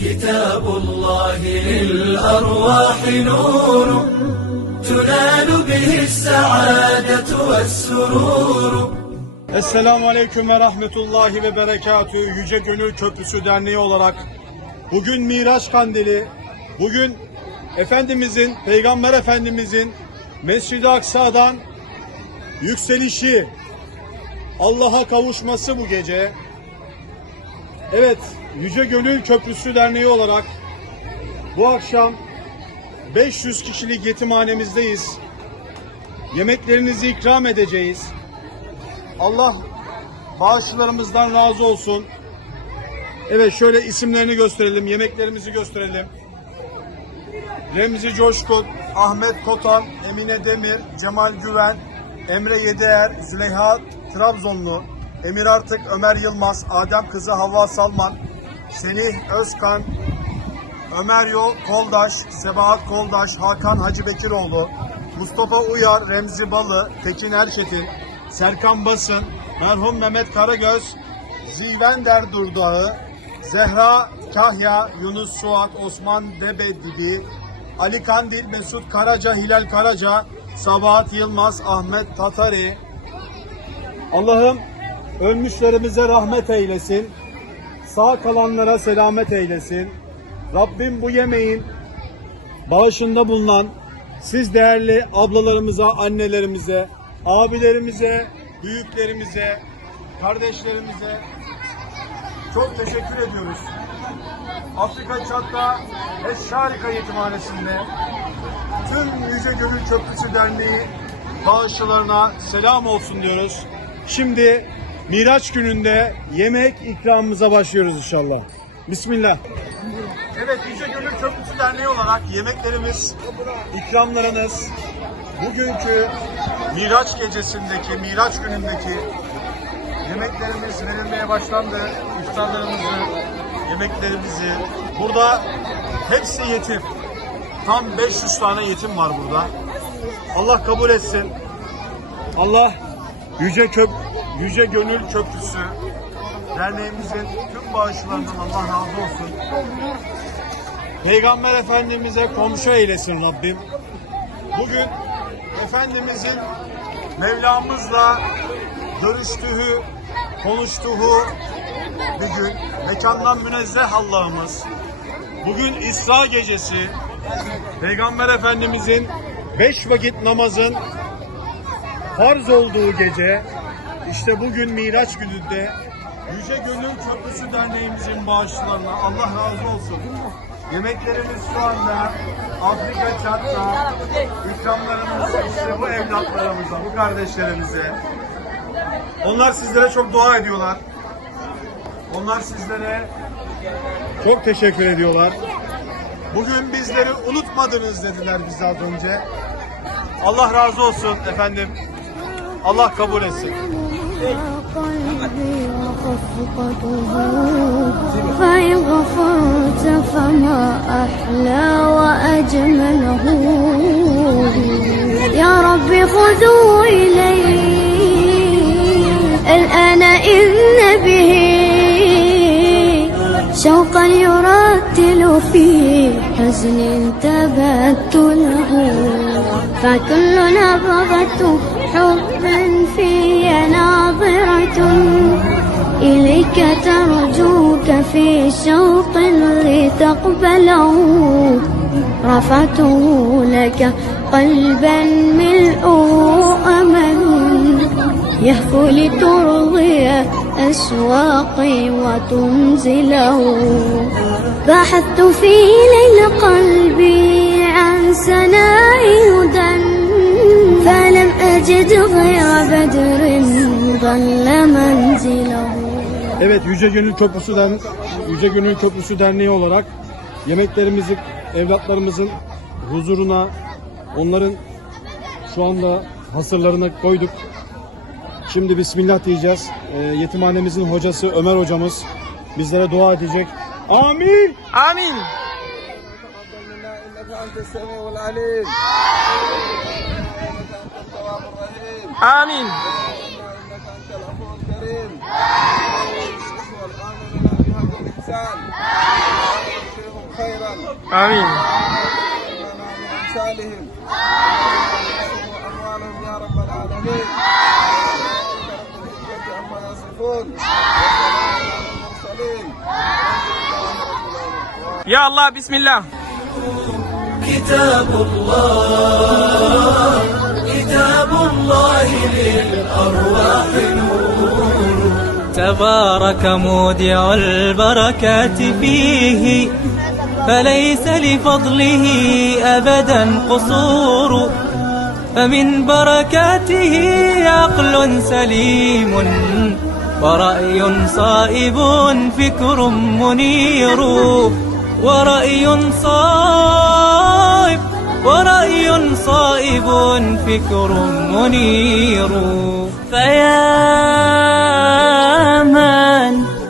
كتاب الله للأرواح نور تنال به السعادة والسرور Esselamu Aleyküm ve Rahmetullahi ve Berekatü Yüce Gönül Köprüsü Derneği olarak bugün Miraç Kandili, bugün Efendimizin, Peygamber Efendimizin Mescid-i Aksa'dan yükselişi, Allah'a kavuşması bu gece. Evet, Yüce Gönül Köprüsü Derneği olarak bu akşam 500 kişilik yetimhanemizdeyiz. Yemeklerinizi ikram edeceğiz. Allah bağışçılarımızdan razı olsun. Evet şöyle isimlerini gösterelim, yemeklerimizi gösterelim. Remzi Coşkun, Ahmet Kotan, Emine Demir, Cemal Güven, Emre Yedier, Züleyha Trabzonlu, Emir Artık, Ömer Yılmaz, Adem Kızı Havva Salman, Semih Özkan, Ömer Yol Koldaş, Sebahat Koldaş, Hakan Hacı Bekiroğlu, Mustafa Uyar, Remzi Balı, Tekin Erçetin, Serkan Basın, merhum Mehmet Karagöz, Zivender Durdağı, Zehra Kahya, Yunus Suat, Osman Debedidi, Ali Kandil, Mesut Karaca, Hilal Karaca, Sabahat Yılmaz, Ahmet Tatari. Allah'ım ölmüşlerimize rahmet eylesin. Sağ kalanlara selamet eylesin. Rabbim bu yemeğin bağışında bulunan siz değerli ablalarımıza, annelerimize, abilerimize, büyüklerimize, kardeşlerimize çok teşekkür ediyoruz. Afrika Çat'ta Eşşarika Yetimhanesi'nde tüm Yüce Gönül Köprüsü Derneği bağışçılarına selam olsun diyoruz. Şimdi Miraç gününde yemek ikramımıza başlıyoruz inşallah. Bismillah. Evet Yüce Gönül Köprüsü Derneği olarak yemeklerimiz, ikramlarınız bugünkü Miraç gecesindeki, Miraç günündeki yemeklerimiz verilmeye başlandı. İftarlarımızı, yemeklerimizi. Burada hepsi yetim. Tam 500 tane yetim var burada. Allah kabul etsin. Allah Yüce Köp Yüce Gönül Köprüsü derneğimizin tüm bağışlarından Allah razı olsun. Peygamber Efendimiz'e komşu eylesin Rabbim. Bugün Efendimizin Mevlamızla görüştüğü, konuştuğu bir gün. Mekandan münezzeh Allah'ımız. Bugün İsra gecesi. Peygamber Efendimizin beş vakit namazın farz olduğu gece. İşte bugün Miraç gününde Yüce Gönül Köprüsü Derneğimizin bağışlarına Allah razı olsun. Yemeklerimiz şu anda Afrika Çat'ta ikramlarımız işte bu evlatlarımıza, bu kardeşlerimize. Onlar sizlere çok dua ediyorlar. Onlar sizlere çok teşekkür ediyorlar. Bugün bizleri unutmadınız dediler bize az önce. Allah razı olsun efendim. Allah kabul etsin. قلبي وخفقته. فإن غفرت فما أحلى وأجمله. يا رب خذوا إلي. الآن إن به شوقا يرتل في حزن تبت له فكل نبضة حب في ناظرة. إليك ترجوك في شوق لتقبله. رفعته لك قلبا أمل يهفو لترضي أشواقي وتنزله بحثت في ليل قلبي عن سناء هدى فلم أجد غير بدر ضل منزله Evet Yüce Gönül Köprüsü'den Yüce Gönül Köprüsü Derneği olarak yemeklerimizi evlatlarımızın huzuruna onların şu anda hasırlarına koyduk. Şimdi Bismillah diyeceğiz. Ee, yetimhanemizin hocası Ömer hocamız bizlere dua edecek. Amin. آمين إنك أنت السميع العليم إنك أنت التواب الرحيم آمين إنك أنت العفو الكريم والآمن بحق الإحسان آمين أمثالهم أموالهم يا رب العالمين المرسلين يا الله بسم الله. كتاب الله كتاب الله للأرواح نور. تبارك مودع البركات فيه فليس لفضله أبدا قصور. فمن بركاته عقل سليم ورأي صائب فكر منير ورأي صائب ورأي صائب فكر منير فيا من